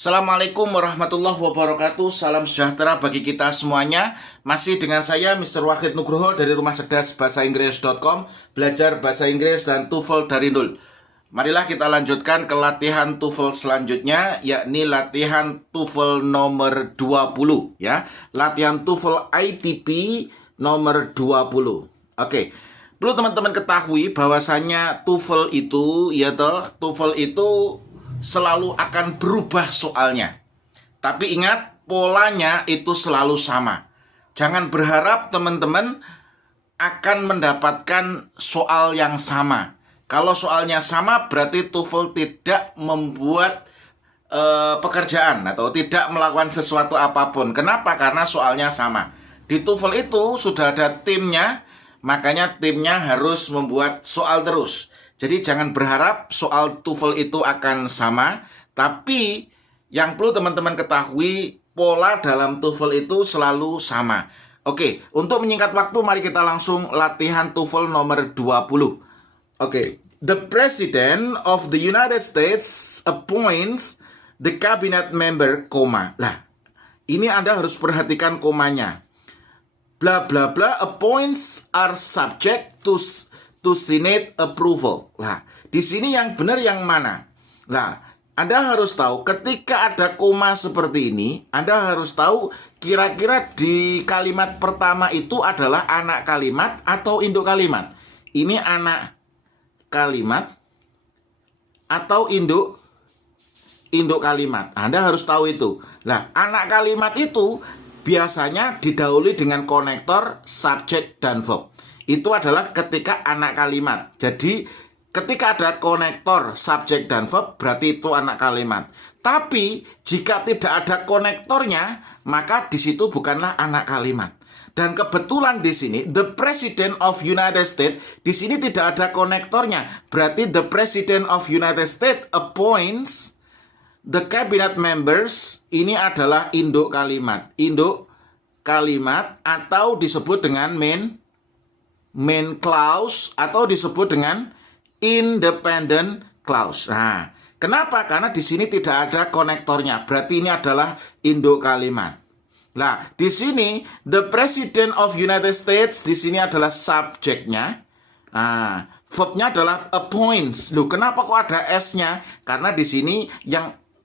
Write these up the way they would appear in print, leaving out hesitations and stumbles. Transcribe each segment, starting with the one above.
Assalamualaikum warahmatullahi wabarakatuh. Salam sejahtera bagi kita semuanya. Masih dengan saya Mr. Wahid Nugroho dari Rumah Cerdas Bahasa Inggris.com. Belajar bahasa Inggris dan TOEFL dari nol. Marilah kita lanjutkan ke latihan TOEFL selanjutnya, yakni latihan TOEFL nomor 20 ya. Latihan TOEFL ITP nomor 20. Oke. Perlu teman-teman ketahui bahwasanya TOEFL itu selalu akan berubah soalnya. Tapi ingat, polanya itu selalu sama. Jangan berharap teman-teman akan mendapatkan soal yang sama. Kalau soalnya sama, berarti TOEFL tidak membuat pekerjaan atau tidak melakukan sesuatu apapun. Kenapa? Karena soalnya sama. Di TOEFL itu sudah ada timnya, makanya timnya harus membuat soal terus. Jadi jangan berharap soal TOEFL itu akan sama, tapi yang perlu teman-teman ketahui, pola dalam TOEFL itu selalu sama. Oke, untuk menyingkat waktu, mari kita langsung latihan TOEFL nomor 20. Oke, the President of the United States appoints the cabinet member, koma. Lah, ini Anda harus perhatikan komanya. Bla bla bla appoints are subject to Senate approval. Nah, di sini yang benar yang mana? Nah, Anda harus tahu ketika ada koma seperti ini, Anda harus tahu kira-kira di kalimat pertama itu adalah anak kalimat atau induk kalimat. Ini anak kalimat atau induk kalimat. Anda harus tahu itu. Nah, anak kalimat itu biasanya didahului dengan konektor, subjek, dan verb. Itu adalah ketika anak kalimat. Jadi ketika ada konektor, subjek, dan verb, berarti itu anak kalimat. Tapi jika tidak ada konektornya, maka di situ bukanlah anak kalimat. Dan kebetulan di sini the President of United States, di sini tidak ada konektornya. Berarti the President of United States appoints the cabinet members. Ini adalah induk kalimat. Induk kalimat atau disebut dengan main clause atau disebut dengan independent clause. Nah, kenapa? Karena di sini tidak ada konektornya. Berarti ini adalah induk kalimat. Nah, di sini the President of United States, di sini adalah subjeknya. Nah, verbnya adalah appoints. Loh, kenapa kok ada S-nya? Karena di sini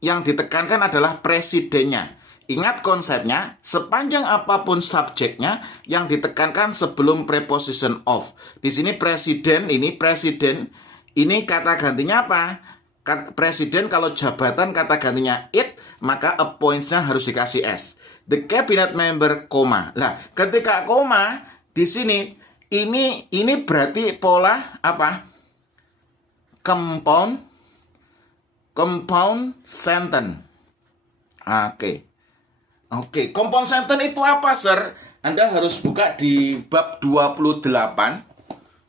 yang ditekankan adalah presidennya. Ingat konsepnya, sepanjang apapun subjeknya yang ditekankan sebelum preposition of. Di sini presiden, ini kata gantinya apa? Presiden kalau jabatan kata gantinya it, maka appoints-nya harus dikasih S. The cabinet member, koma. Nah, ketika koma di sini ini berarti pola apa? Compound sentence. Oke, compound sentence itu apa, Sir? Anda harus buka di bab 28.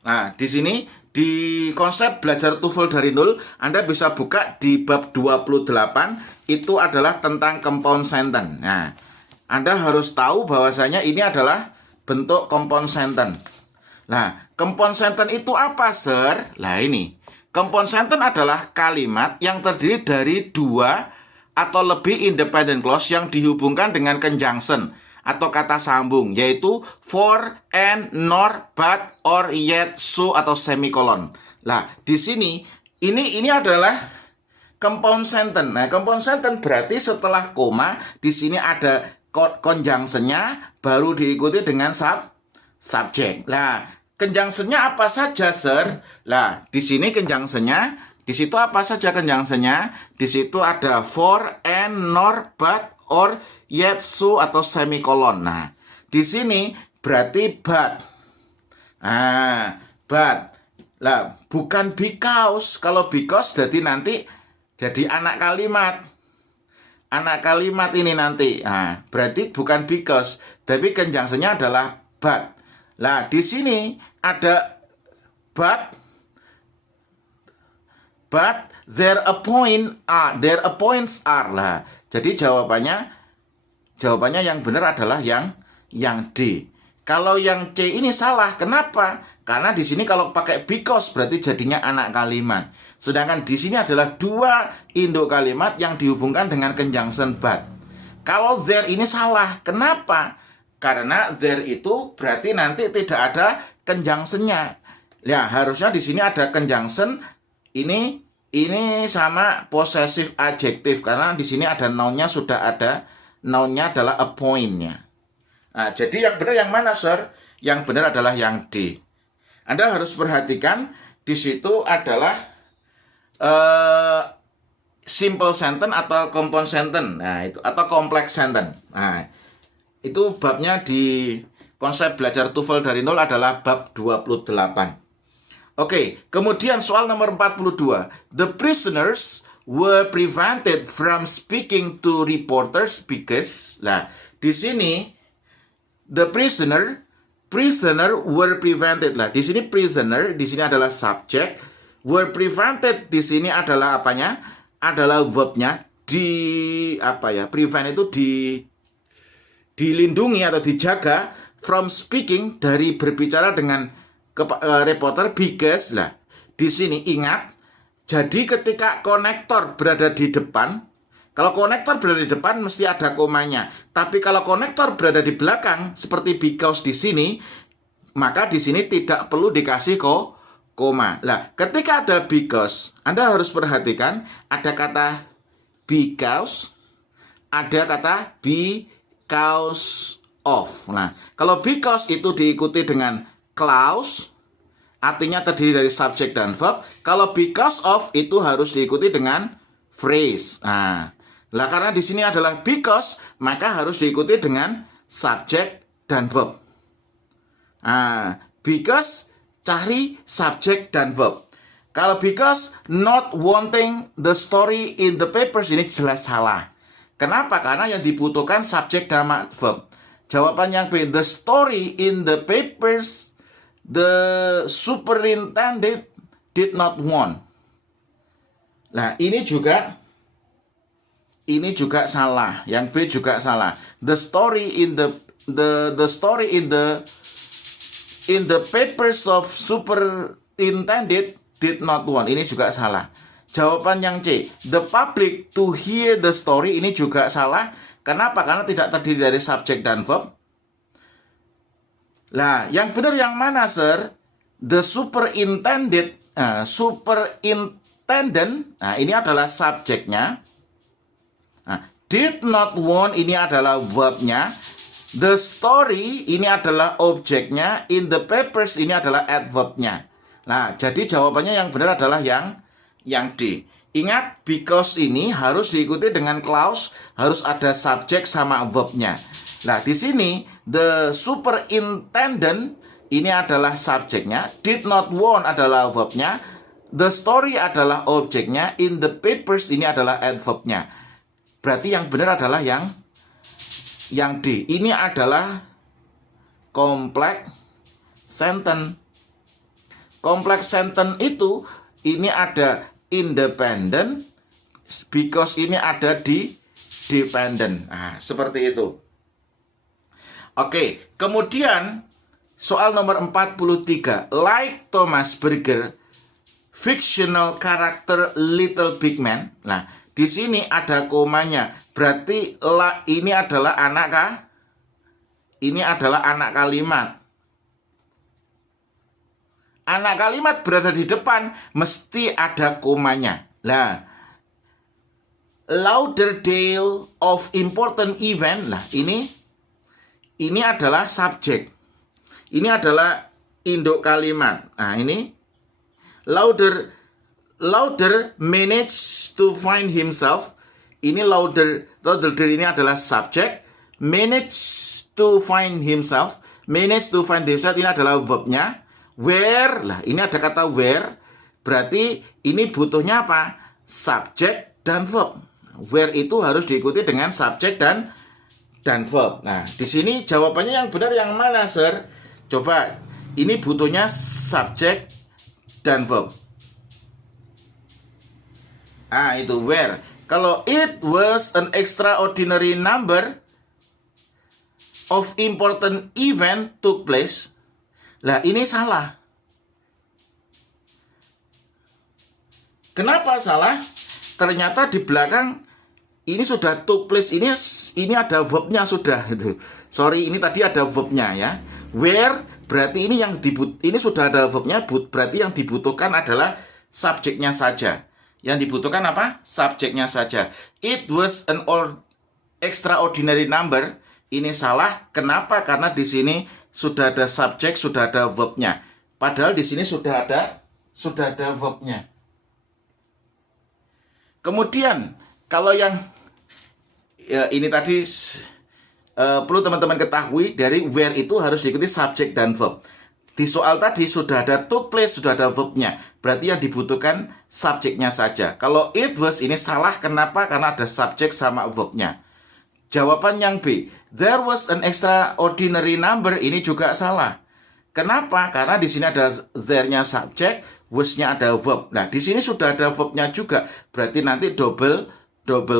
Nah, di sini di konsep belajar TOEFL dari nol, Anda bisa buka di bab 28, itu adalah tentang compound sentence. Nah, Anda harus tahu bahwasanya ini adalah bentuk compound sentence. Nah, compound sentence itu apa, Sir? Nah, ini. Compound sentence adalah kalimat yang terdiri dari dua atau lebih independent clause yang dihubungkan dengan conjunction atau kata sambung, yaitu for, and, nor, but, or, yet, so, atau semicolon. Nah, di sini ini adalah compound sentence. Nah, compound sentence berarti setelah koma di sini ada conjunction-nya baru diikuti dengan subjek. Nah, conjunction-nya apa saja, Sir? Nah, di sini conjunction-nya, di situ apa saja conjunction-nya? Di situ ada for, and, nor, but, or, yet, so, atau semicolon. Nah, di sini berarti but. Nah, but. Lah, bukan because. Kalau because jadi nanti jadi anak kalimat. Anak kalimat ini nanti. Nah, berarti bukan because, tapi conjunction-nya adalah but. Lah, di sini ada but their appoints are. Lah, jadi jawabannya yang benar adalah yang D. Kalau yang C ini salah. Kenapa? Karena di sini kalau pakai because berarti jadinya anak kalimat. Sedangkan di sini adalah dua induk kalimat yang dihubungkan dengan conjunction but. Kalau there ini salah. Kenapa? Karena there itu berarti nanti tidak ada conjunction-nya. Ya, harusnya di sini ada conjunction ini sama possessive adjective karena di sini ada noun-nya sudah ada. Noun-nya adalah a point-nya. Nah, jadi yang benar yang mana, Sir? Yang benar adalah yang D. Anda harus perhatikan di situ adalah simple sentence atau compound sentence. Nah, itu atau complex sentence. Nah, itu babnya di konsep belajar TOEFL dari nol adalah bab 28. Oke, kemudian soal nomor 42. The prisoners were prevented from speaking to reporters because, nah, di sini the prisoner were prevented. Lah, di sini prisoner di sini adalah subject. Were prevented di sini adalah apanya? Adalah verbnya. Prevent itu dilindungi atau dijaga from speaking dari berbicara dengan reporter because lah. Di sini ingat, jadi ketika konektor berada di depan, kalau konektor berada di depan mesti ada komanya. Tapi kalau konektor berada di belakang seperti because di sini, maka di sini tidak perlu dikasih koma. Lah, ketika ada because, Anda harus perhatikan ada kata because, ada kata because of. Nah, kalau because itu diikuti dengan clause, artinya terdiri dari subject dan verb. Kalau because of itu harus diikuti dengan phrase. Nah, karena di sini adalah because, maka harus diikuti dengan subject dan verb. Nah, because cari subjek dan verb. Kalau because not wanting the story in the papers ini jelas salah. Kenapa? Karena yang dibutuhkan subjek dan verb. Jawaban yang B, the story in the papers the superintendent did not want. Nah, ini juga salah. Yang B juga salah. The story in the papers of superintendent did not want. Ini juga salah. Jawaban yang C, the public to hear the story, ini juga salah. Kenapa? Karena tidak terdiri dari subjek dan verb. Lah, yang benar yang mana, Sir? The superintendent. Nah, ini adalah subjeknya. Nah, did not want ini adalah verbnya. The story ini adalah objeknya, in the papers ini adalah adverbnya. Nah, jadi jawabannya yang benar adalah yang D. Ingat, because ini harus diikuti dengan clause, harus ada subjek sama verbnya. Nah, di sini the superintendent ini adalah subjeknya, did not want adalah verbnya, the story adalah objeknya, in the papers ini adalah adverbnya. Berarti yang benar adalah yang D. Ini adalah complex sentence. Complex sentence itu ini ada independent, because ini ada di dependent. Nah, seperti itu. Oke, kemudian soal nomor 43. Like Thomas Berger, fictional character Little Big Man. Nah, di sini ada komanya. Berarti ini adalah anak kalimat. Anak kalimat berada di depan mesti ada komanya. Lah, Lauderdale of important event. Lah, ini adalah subjek. Ini adalah induk kalimat. Nah, ini Lauder managed to find himself. Ini Lauderdale ini adalah subjek. Manage to find himself. Manage to find himself ini adalah verbnya. Where, lah ini ada kata where. Berarti ini butuhnya apa? Subjek dan verb. Where itu harus diikuti dengan subjek dan verb. Nah, di sini jawabannya yang benar yang mana, Sir? Coba, ini butuhnya subjek dan verb. Ah, itu where. Kalau it was an extraordinary number of important event took place. Lah, ini salah. Kenapa salah? Ternyata di belakang ini sudah took place, ini ada verbnya sudah itu. Sorry, ini tadi ada verbnya ya. Where berarti ini ini sudah ada verbnya, berarti yang dibutuhkan adalah subjeknya saja. Yang dibutuhkan apa? Subjeknya saja. It was an extraordinary number. Ini salah. Kenapa? Karena di sini sudah ada subjek, sudah ada verbnya. Padahal di sini sudah ada verbnya. Kemudian kalau yang ya, ini tadi perlu teman-teman ketahui, dari where itu harus diikuti subjek dan verb. Di soal tadi sudah ada took place, sudah ada verbnya. Berarti yang dibutuhkan subjeknya saja. Kalau it was ini salah. Kenapa? Karena ada subjek sama verbnya. Jawaban yang B, there was an extraordinary number, ini juga salah. Kenapa? Karena di sini ada there-nya subjek, was-nya ada verb. Nah, di sini sudah ada verbnya juga. Berarti nanti double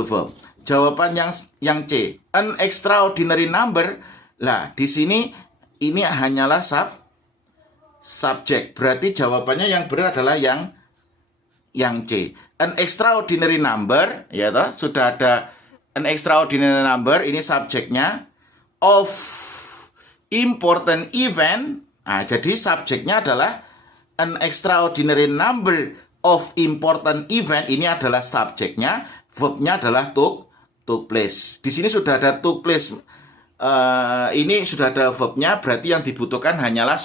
verb. Jawaban yang C, an extraordinary number. Lah, di sini ini hanyalah subjek. Berarti jawabannya yang benar adalah yang C. An extraordinary number, ya toh, sudah ada an extraordinary number, ini subjeknya. Of important event. Nah, jadi subjeknya adalah an extraordinary number of important event. Ini adalah subjeknya, verbnya adalah took place. Di sini sudah ada took place. Ini sudah ada verbnya, berarti yang dibutuhkan hanyalah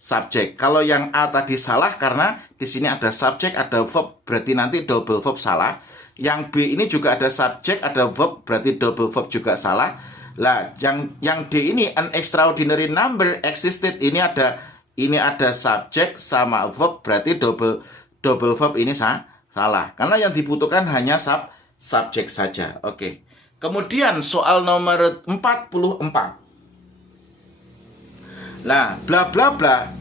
subjek. Kalau yang A tadi salah karena di sini ada subjek, ada verb, berarti nanti double verb salah. Yang B ini juga ada subjek, ada verb, berarti double verb juga salah. Lah, yang D ini an extraordinary number existed, ini ada subjek sama verb, berarti double verb ini salah. Karena yang dibutuhkan hanya subjek saja. Oke. Kemudian soal nomor 44. Nah, bla bla bla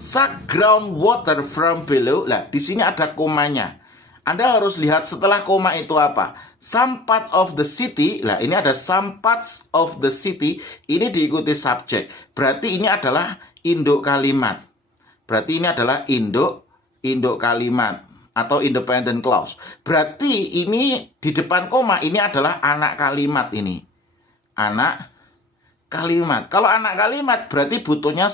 suck groundwater from below. Lah, di sini ada komanya. Anda harus lihat setelah koma itu apa. Some part of the city. Lah, ini ada some parts of the city. Ini diikuti subjek. Berarti ini adalah induk kalimat. Berarti ini adalah induk kalimat atau independent clause. Berarti ini di depan koma ini adalah anak kalimat ini. Anak kalimat. Kalau anak kalimat berarti butuhnya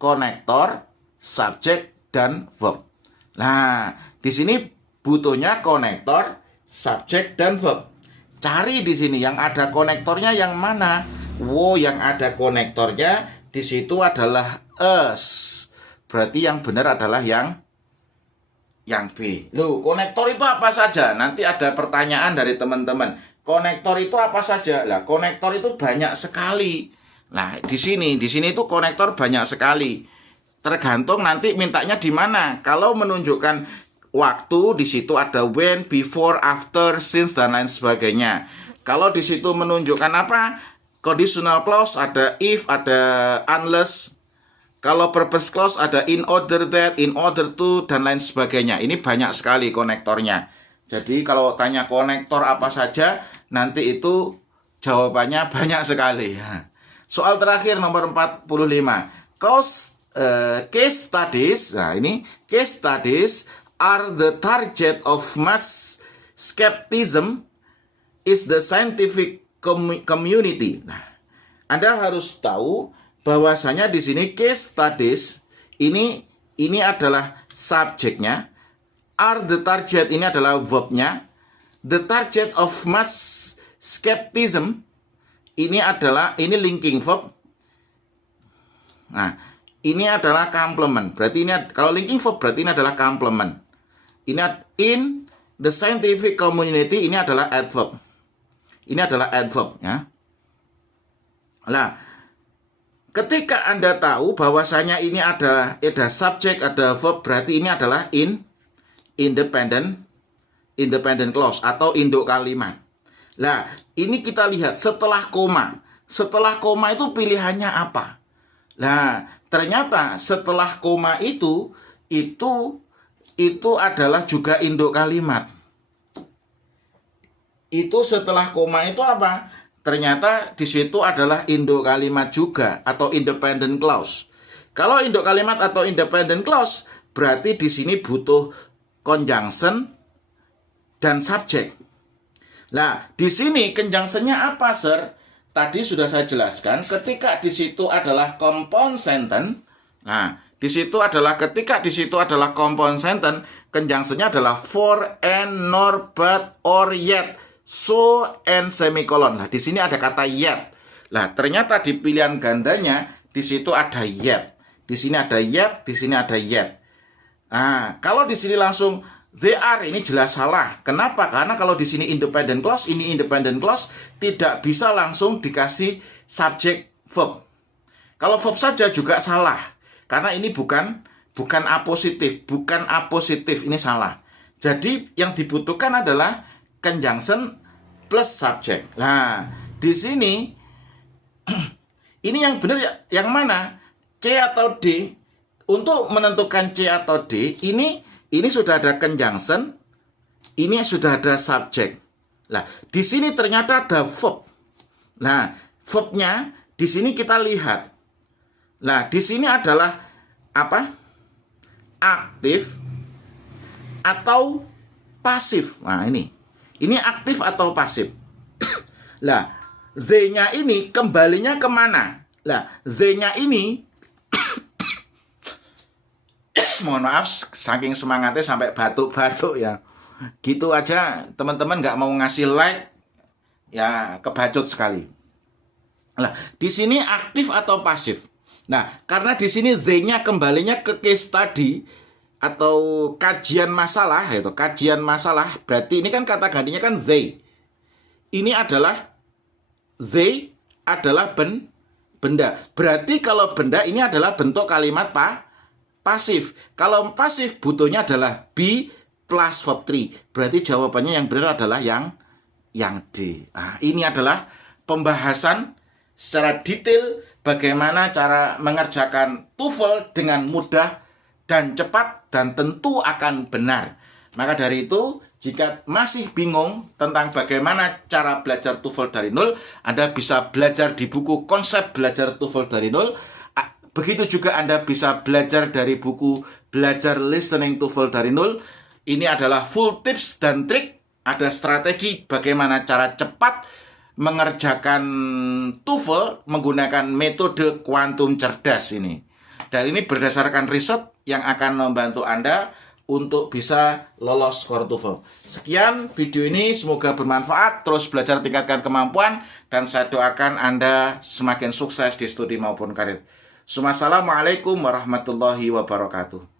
konektor, subjek, dan verb. Nah, di sini butuhnya konektor, subjek, dan verb. Cari di sini yang ada konektornya yang mana? Wow, yang ada konektornya di situ adalah us. Berarti yang benar adalah yang B. Loh, konektor itu apa saja? Nanti ada pertanyaan dari teman-teman. Konektor itu apa saja? Lah, konektor itu banyak sekali. Nah, di sini itu konektor banyak sekali. Tergantung nanti mintanya di mana. Kalau menunjukkan waktu, di situ ada when, before, after, since, dan lain sebagainya. Kalau di situ menunjukkan apa? Conditional clause ada if, ada unless. Kalau purpose clause ada in order that, in order to, dan lain sebagainya. Ini banyak sekali konektornya. Jadi kalau tanya konektor apa saja, nanti itu jawabannya banyak sekali. Soal terakhir nomor 45. Case studies. Nah, ini case studies are the target of mass skepticism is the scientific community. Nah, Anda harus tahu bahwasanya di sini case studies ini adalah subjeknya, are the target ini adalah verbnya, the target of mass skepticism ini linking verb. Nah, ini adalah complement. Berarti ini kalau linking verb berarti ini adalah complement. Ini in the scientific community ini adalah adverb. Ini adalah adverb ya. Nah, ketika Anda tahu bahwasanya ini ada subjek, ada verb, berarti ini adalah independent clause atau induk kalimat. Nah, ini kita lihat setelah koma. Setelah koma itu pilihannya apa? Nah, ternyata setelah koma itu adalah juga induk kalimat. Itu setelah koma itu apa? Ternyata di situ adalah induk kalimat juga atau independent clause. Kalau induk kalimat atau independent clause berarti di sini butuh conjunction, dan subjek. Nah, di sini conjunction-nya apa, Sir? Tadi sudah saya jelaskan, ketika di situ adalah compound sentence. Nah, di situ adalah ketika di situ adalah compound sentence, conjunction-nya adalah for, and, nor, but, or, yet, so, and semicolon. Nah, di sini ada kata yet. Nah, ternyata di pilihan gandanya di situ ada yet. Di sini ada yet, di sini ada yet. Nah, kalau di sini langsung they are, ini jelas salah. Kenapa? Karena kalau di sini independent clause, ini independent clause, tidak bisa langsung dikasih subject verb. Kalau verb saja juga salah. Karena ini bukan apositif, ini salah. Jadi yang dibutuhkan adalah conjunction plus subject. Nah, di sini ini yang benar yang mana? C atau D? Untuk menentukan C atau D, ini sudah ada conjunction, ini sudah ada subjek. Nah, di sini ternyata ada verb. Nah, verbnya di sini kita lihat. Nah, di sini adalah apa? Aktif atau pasif. Nah, ini aktif atau pasif. Nah, they-nya ini kembalinya kemana? Nah, they-nya ini mohon maaf, saking semangatnya sampai batuk-batuk ya. Gitu aja teman-teman nggak mau ngasih like, ya kebacut sekali. Nah, di sini aktif atau pasif. Nah, karena di sini they-nya kembalinya ke case study atau kajian masalah, yaitu kajian masalah. Berarti ini kan kata gantinya kan they. Ini adalah they adalah benda. Berarti kalau benda ini adalah bentuk kalimat pasif. Kalau pasif butuhnya adalah be plus verb 3. Berarti jawabannya yang benar adalah yang D. Nah, ini adalah pembahasan secara detail bagaimana cara mengerjakan TOEFL dengan mudah dan cepat dan tentu akan benar. Maka dari itu, jika masih bingung tentang bagaimana cara belajar TOEFL dari nol, Anda bisa belajar di buku Konsep Belajar TOEFL dari Nol. Begitu juga Anda bisa belajar dari buku Belajar Listening TOEFL dari Nol. Ini adalah full tips dan trik. Ada strategi bagaimana cara cepat mengerjakan TOEFL menggunakan metode kuantum cerdas ini. Dan ini berdasarkan riset yang akan membantu Anda untuk bisa lolos skor TOEFL. Sekian video ini, semoga bermanfaat. Terus belajar tingkatkan kemampuan. Dan saya doakan Anda semakin sukses di studi maupun karir. Assalamualaikum warahmatullahi wabarakatuh.